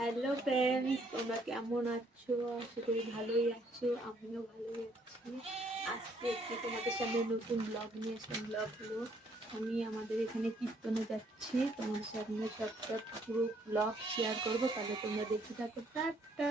Hello friends তোমরা কেমন আছো? আশা করি ভালোই আছো। আমিও ভালোই আছি। আজকে একটি তোমাদের সামনে নতুন ব্লগ নিয়ে আসলাম। ব্লগ হলো, আমি আমাদের এখানে কীর্তনে যাচ্ছি। তোমাদের সামনে সবটা পুরো ব্লগ শেয়ার করব। তাহলে তোমরা দেখতে থাকো। Tata!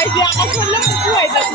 এই যে আমার করলে পুকু হয়ে যাবে